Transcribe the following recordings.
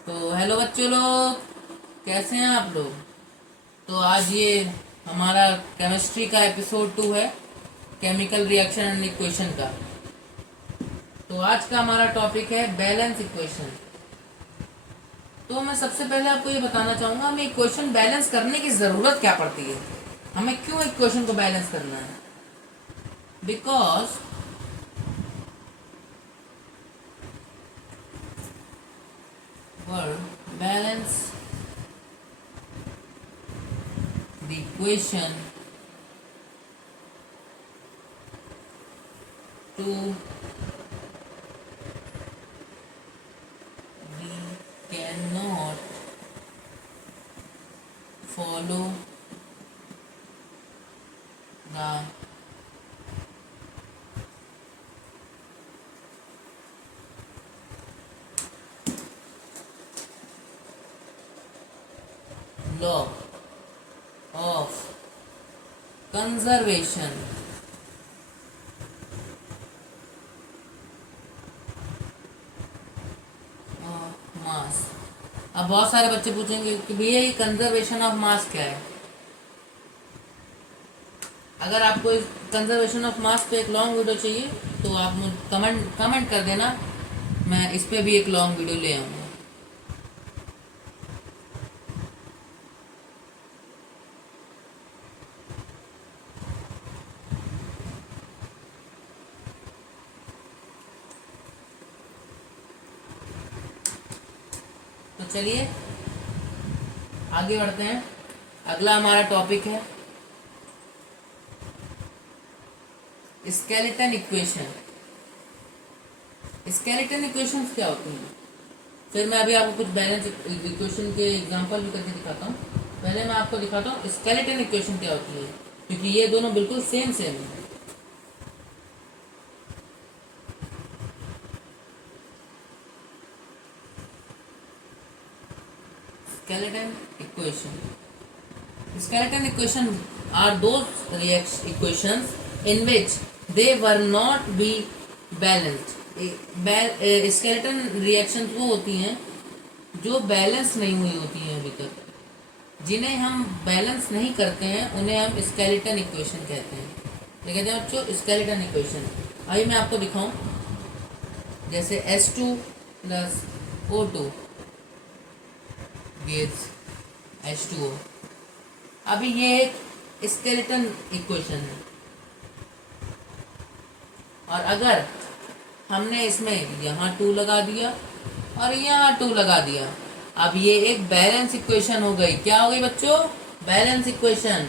तो हेलो बच्चों लोग, कैसे हैं आप लोग। तो आज ये हमारा केमिस्ट्री का एपिसोड 2 है, केमिकल रिएक्शन एंड इक्वेशन का। तो आज का हमारा टॉपिक है बैलेंस इक्वेशन। तो मैं सबसे पहले आपको ये बताना चाहूँगा हमें इक्वेशन बैलेंस करने की ज़रूरत क्या पड़ती है, हमें क्यों इक्वेशन को बैलेंस करना है। Because word balance the equation two cannot follow the law of conservation of mass। अब बहुत सारे बच्चे पूछेंगे कि भैया ये कंजर्वेशन ऑफ मास क्या है। अगर आपको इस कंजर्वेशन ऑफ मास पे एक लॉन्ग वीडियो चाहिए तो आप मुझे कमेंट कर देना, मैं इस पे भी एक लॉन्ग वीडियो ले आऊँगा। तो चलिए आगे बढ़ते हैं। अगला हमारा टॉपिक है स्केलेटन इक्वेशन। स्केलेटन इक्वेशंस क्या होती हैं, फिर मैं अभी आपको कुछ बैलेंस इक्वेशन के एग्जांपल भी करके दिखाता हूँ। पहले मैं आपको दिखाता हूँ स्केलेटन इक्वेशन क्या होती है, क्योंकि ये दोनों बिल्कुल सेम है। Skeleton equation. Skeleton equation are those equations in which they were not be balanced. Skeleton reactions वो होती हैं जो बैलेंस नहीं हुई होती हैं अभी तक, जिन्हें हम बैलेंस नहीं करते हैं उन्हें हम स्केलेटन इक्वेशन कहते हैं। ठीक है बच्चों, स्केलेटन इक्वेशन अभी मैं आपको दिखाऊं। जैसे H2 plus O2 gives H2O। अभी ये एक स्केलेटन इक्वेशन है, और अगर हमने इसमें यहाँ 2 लगा दिया और यहाँ 2 लगा दिया, अब ये एक बैलेंस इक्वेशन हो गई। क्या हो गई बच्चों? Balance equation.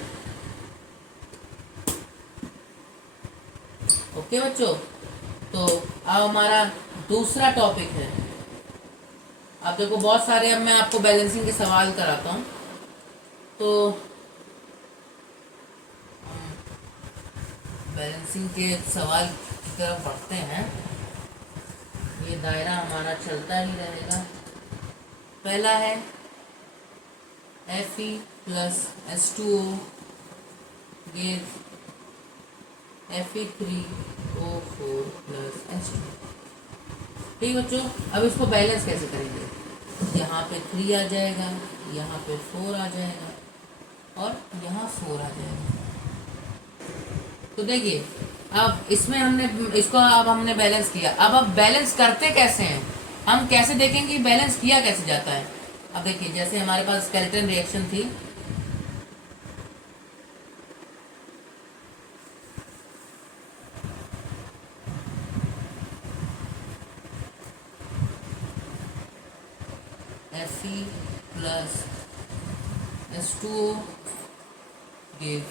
ओके बच्चों, तो अब हमारा दूसरा टॉपिक है। अब देखो बहुत सारे, अब मैं आपको बैलेंसिंग के सवाल कराता हूँ। तो बैलेंसिंग के सवाल की तरफ बढ़ते हैं। ये दायरा हमारा चलता ही रहेगा। पहला है Fe plus H2O give Fe3O4 plus H2। ठीक बच्चों, अब इसको बैलेंस कैसे करेंगे। यहाँ पे 3 आ जाएगा, यहाँ पे 4 आ जाएगा और यहाँ 4 आ जाएगा। तो देखिए अब इसमें हमने बैलेंस किया। अब बैलेंस करते कैसे हैं, हम कैसे देखेंगे कि बैलेंस किया कैसे जाता है। अब देखिए जैसे हमारे पास स्केलेटन रिएक्शन थी, Fe plus H2O give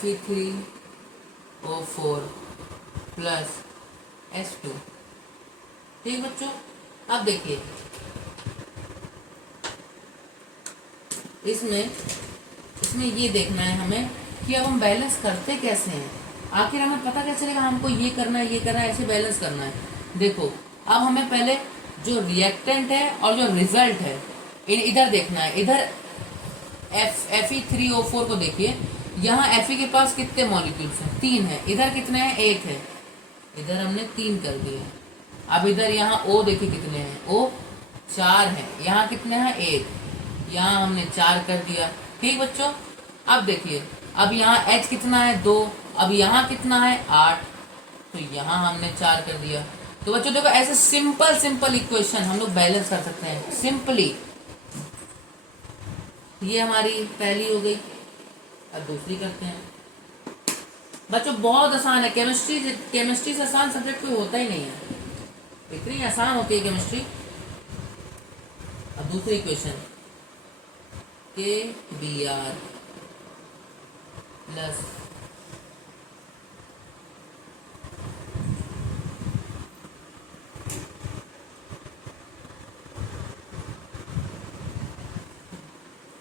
Fe3O4 plus H2। ठीक बच्चों, अब देखिए इसमें ये देखना है हमें कि अब हम बैलेंस करते कैसे हैं। आखिर हमें पता कैसे चलेगा हमको ये करना है, ये करना है, ऐसे बैलेंस करना है। देखो अब हमें पहले जो रिएक्टेंट है और जो रिजल्ट है इधर देखना है। इधर Fe3O4 को देखिए, यहाँ Fe के पास कितने मॉलिक्यूल्स हैं? 3 है। इधर कितने हैं? 1 है। इधर हमने 3 कर दिए। अब इधर यहाँ O देखिए कितने हैं? O 4 है। यहाँ कितने हैं? 1। यहाँ हमने 4 कर दिया। ठीक बच्चों, अब देखिए, अब यहाँ H कितना है? 2। अब यहाँ कितना है? 8। तो यहाँ हमने 4 कर दिया। तो बच्चों देखो, ऐसे सिंपल सिंपल इक्वेशन हम लोग बैलेंस कर सकते हैं सिंपली। ये हमारी पहली हो गई। अब दूसरी करते हैं। बच्चों बहुत आसान है केमिस्ट्री। केमिस्ट्री से आसान सब्जेक्ट कोई होता ही नहीं है, इतनी आसान होती है केमिस्ट्री। अब दूसरी इक्वेशन, KBr प्लस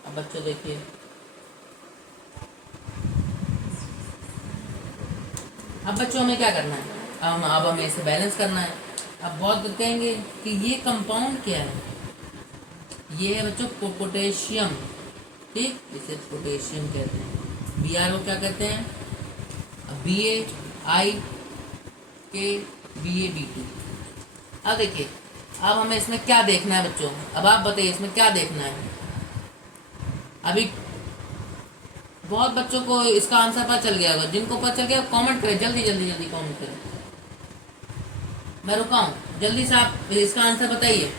अब बच्चों देखिए, अब बच्चों हमें क्या करना है? अब हमें इसे बैलेंस करना है। अब बहुत कहेंगे कि ये कंपाउंड क्या है? ये है बच्चों पोटेशियम। ठीक, इसे पोटेशियम कहते हैं। Br को क्या कहते हैं? BaIKBa2। अब देखिए, अब हमें इसमें क्या देखना है बच्चों? अब आप बताइए इसमें क्या देखना है? अभी बहुत बच्चों को इसका आंसर पता चल गया होगा। जिनको पता चल गया कमेंट करें, जल्दी जल्दी जल्दी कमेंट करें। मैं रुका हूँ, जल्दी से आप इसका आंसर बताइए।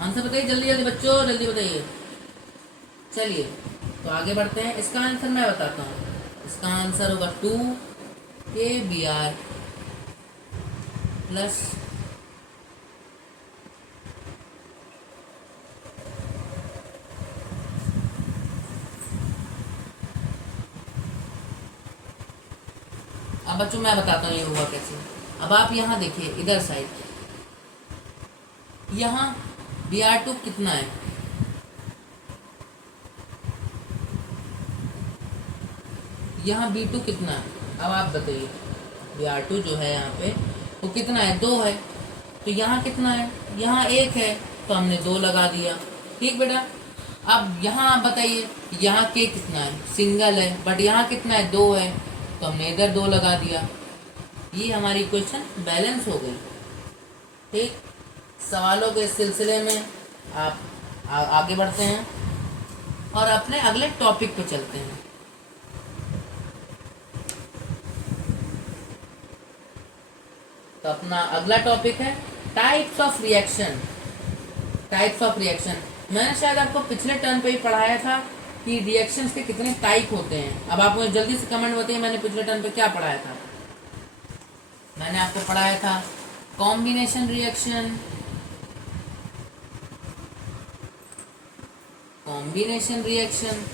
आंसर बताइए जल्दी जल्दी बच्चों, जल्दी बताइए। चलिए तो आगे बढ़ते हैं। इसका आंसर मैं बताता हूँ। इसका आंसर होगा 2KBr प्लस अब बच्चों मैं बताता हूँ ये हुआ कैसे। अब आप यहाँ देखिए, इधर साइड यहाँ Br2 कितना है? यहाँ B2 कितना है? अब आप बताइए, Br2 जो है यहाँ पे वो कितना है? 2 है। तो यहाँ कितना है? यहाँ 1 है, तो हमने 2 लगा दिया। ठीक बेटा, अब यहाँ आप बताइए, यहाँ K कितना है? सिंगल है, बट यहाँ कितना है? 2 है, तो हमने इधर 2 लगा दिया। ये हमारी इक्वेशन बैलेंस हो गई। ठीक, सवालों के सिलसिले में आप आगे बढ़ते हैं और अपने अगले टॉपिक पे चलते हैं। तो अपना अगला टॉपिक है types of reaction. Types of reaction मैंने शायद आपको पिछले टर्म पे ही पढ़ाया था कि रिएक्शंस के कितने टाइप होते हैं। अब आप मुझे जल्दी से कमेंट बताइए मैंने पिछले टर्म पे क्या पढ़ाया था। मैंने आपको पढ़ाया था combination reaction, combination reaction,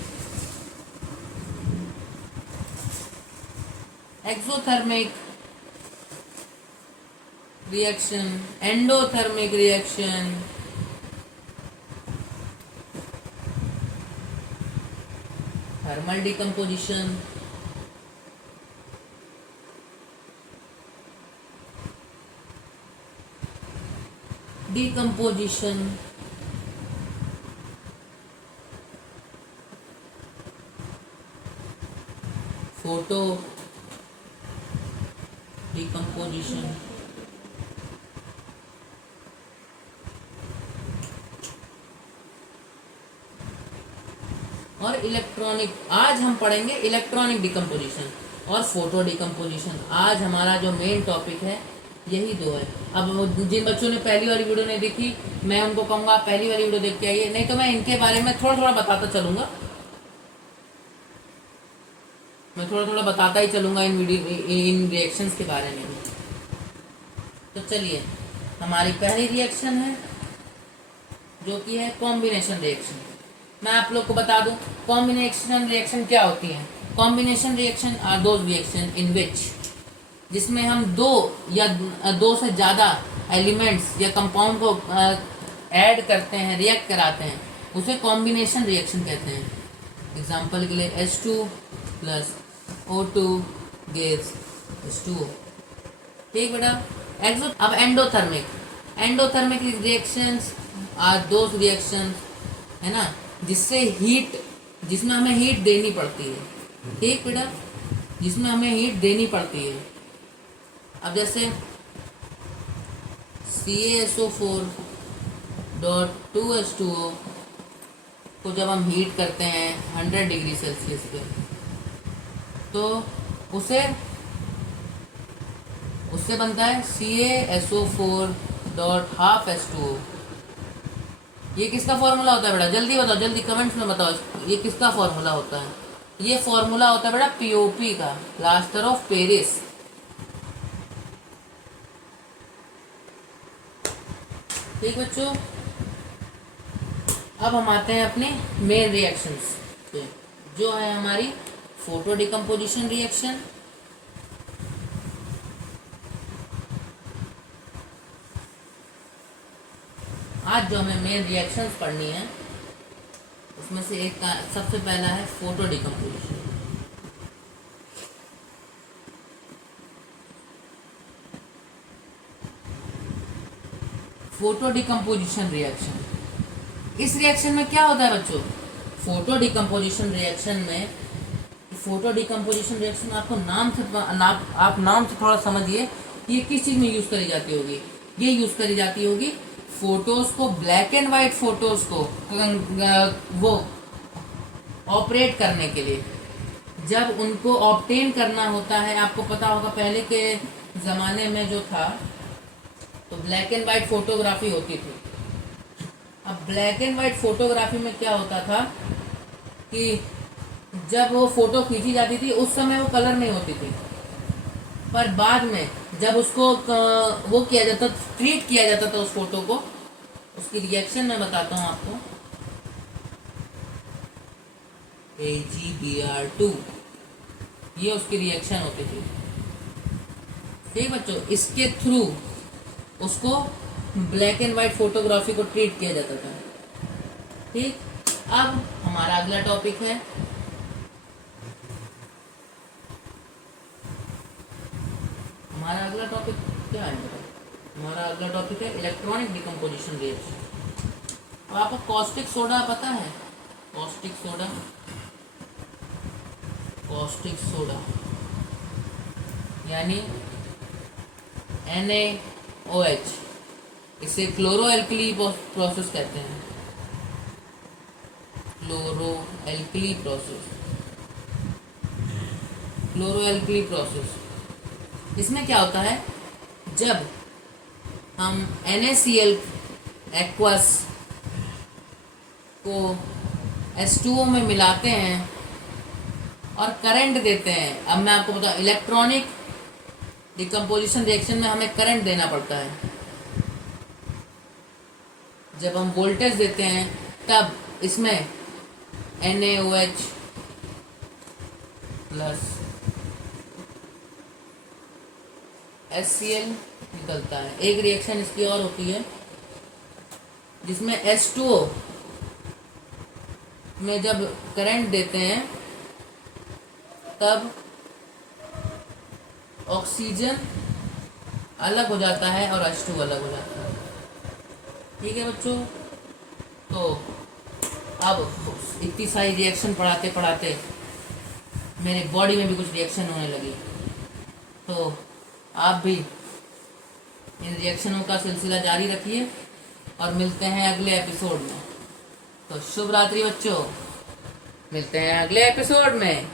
exothermic reaction, endothermic reaction, thermal decomposition, decomposition, photo decomposition, और इलेक्ट्रॉनिक। आज हम पढ़ेंगे इलेक्ट्रॉनिक डिकम्पोजिशन और फोटो डिकम्पोजिशन। आज हमारा जो मेन टॉपिक है यही 2 है। अब जिन बच्चों ने पहली वाली वीडियो नहीं देखी, मैं उनको कहूँगा पहली वाली वीडियो देख के आइए, नहीं तो मैं इनके बारे में थोड़ा थोड़ा बताता चलूँगा। मैं थोड़ा थोड़ा बताता ही चलूँगा इन रिएक्शंस के बारे में। तो चलिए, हमारी पहली रिएक्शन है जो कि है कॉम्बिनेशन रिएक्शन। मैं आप लोग को बता दूं कॉम्बिनेशन रिएक्शन क्या होती है। Combination reaction are those reaction in which, जिसमें हम 2 या 2 से ज़्यादा एलिमेंट्स या कंपाउंड को ऐड करते हैं, रिएक्ट कराते हैं, उसे कॉम्बिनेशन रिएक्शन कहते हैं। एग्जाम्पल के लिए H2 plus O2 gives H2O। ठीक बेटा। अब endothermic, endothermic reactions are those reactions, है ना, जिससे हीट, जिसमें हमें हीट देनी पड़ती है। ठीक बेटा, जिसमें हमें हीट देनी पड़ती है। अब जैसे CaSO4.2H2O को जब हम हीट करते हैं 100 डिग्री सेल्सियस पे, तो उसे उससे बनता है CaSO4.12H2O। ये किसका फॉर्मूला होता है बेटा, जल्दी बताओ, जल्दी कमेंट्स में बताओ, ये किसका फॉर्मूला होता है। ये फॉर्मूला होता है बेटा पीओपी का, प्लास्टर ऑफ पेरिस। ठीक बच्चों, अब हम आते हैं अपने मेन रिएक्शंस पे, जो है हमारी फोटो डिकम्पोजिशन रिएक्शन। आज जो हमें मेन रिएक्शंस पढ़नी है, उसमें से एक का सबसे पहला है photo decomposition. Photo decomposition reaction, इस रिएक्शन में क्या होता है बच्चों, फोटो डिकम्पोजिशन रिएक्शन में, फोटो डिकम्पोजिशन रिएक्शन आपको आप नाम से थोड़ा समझिए ये किस चीज़ में यूज़ करी जाती होगी। ये यूज़ करी जाती होगी फोटोज़ को, ब्लैक एंड वाइट फोटोज़ को वो ऑपरेट करने के लिए। जब उनको ऑब्टेन करना होता है, आपको पता होगा पहले के ज़माने में जो था, तो ब्लैक एंड वाइट फोटोग्राफी होती थी। अब ब्लैक एंड वाइट फोटोग्राफी में क्या होता था कि जब वो फोटो खींची जाती थी उस समय वो कलर नहीं होती थी, पर बाद में जब उसको वो किया जाता, ट्रीट किया जाता था उस फोटो को, उसकी रिएक्शन मैं बताता हूँ आपको। AgBr2, ये उसकी रिएक्शन होती थी। ठीक बच्चों, इसके थ्रू उसको ब्लैक एंड वाइट फोटोग्राफी को ट्रीट किया जाता था। ठीक, अब हमारा अगला टॉपिक है क्या है हमारा अगला टॉपिक है इलेक्ट्रॉनिक डिकम्पोजिशन रिएक्शन। अब आपको कॉस्टिक सोडा पता है, कॉस्टिक सोडा यानी NaOH, इसे क्लोरो एल्कली प्रोसेस कहते हैं, क्लोरो एल्कली प्रोसेस। इसमें क्या होता है, जब हम NaCl एक्वस को H2O में मिलाते हैं और करंट देते हैं। अब मैं आपको बताऊं, इलेक्ट्रॉनिक डिकम्पोजिशन रिएक्शन में हमें करंट देना पड़ता है। जब हम वोल्टेज देते हैं तब इसमें NaOH प्लस HCl निकलता है। एक रिएक्शन इसकी और होती है जिसमें H2O में जब करंट देते हैं तब ऑक्सीजन अलग हो जाता है और H2O अलग हो जाता है। ठीक है बच्चों, तो अब इतनी सारी रिएक्शन पढ़ाते पढ़ाते मेरे बॉडी में भी कुछ रिएक्शन होने लगी, तो आप भी इन रिएक्शनों का सिलसिला जारी रखिए और मिलते हैं अगले एपिसोड में। तो शुभ रात्रि बच्चों, मिलते हैं अगले एपिसोड में।